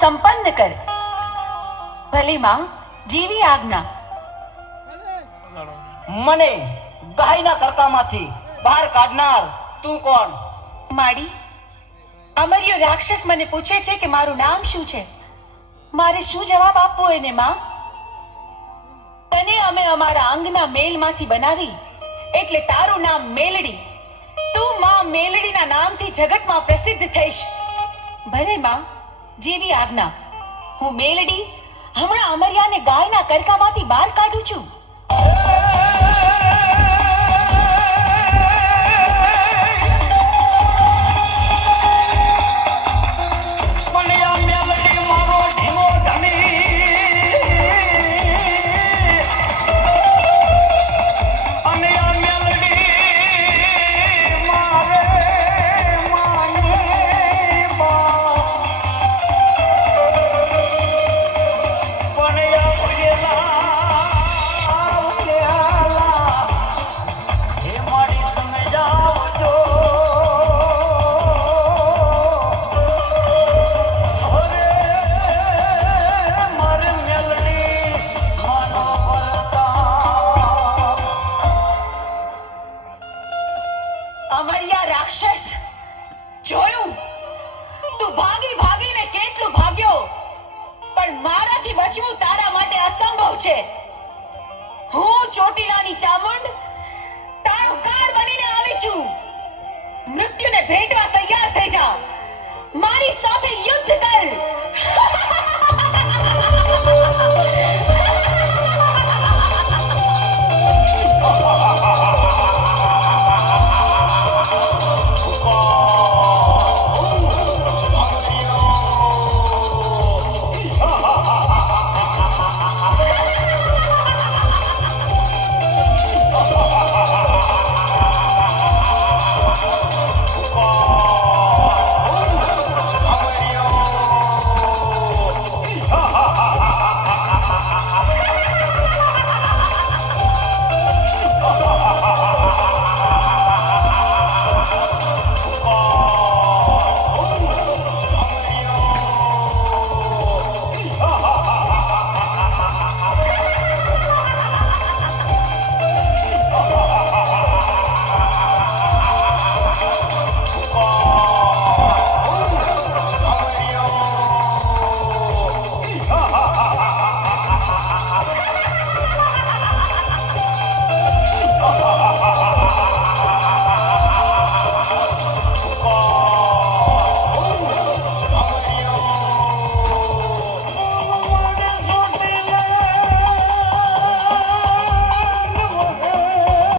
સંપન્ન કર. ભલે માં, જેવી આજ્ઞા. મને ગાયના કરકામાંથી બહાર કાઢનાર તું કોણ? માડી, અમર્યો રાક્ષસ મને પૂછે છે કે મારું નામ શું છે. મારે શું જવાબ આપવો એને માં? તને અમે અમારા અંગના મેલમાંથી બનાવી એટલે તારું નામ મેલડી. તું માં મેલડીના નામથી જગતમાં પ્રસિદ્ધ થઈશ. ભલે માં, જેવી આજ્ઞા. હું મેલડી હમણાં અમર્યાને ગાયના કરકામાંથી બહાર કાઢું છું. અમર્યા રાક્ષસ, જોયું તું ભાગી ભાગીને કેટલું ભાગ્યો, પણ મારાથી બચવું તારા માટે અસંભવ છે. હું ચોટીલાની ચામુંડ તારો કાળ બનીને આવી છું. મૃત્યુને ભેટવા તૈયાર થઈ જા. મારી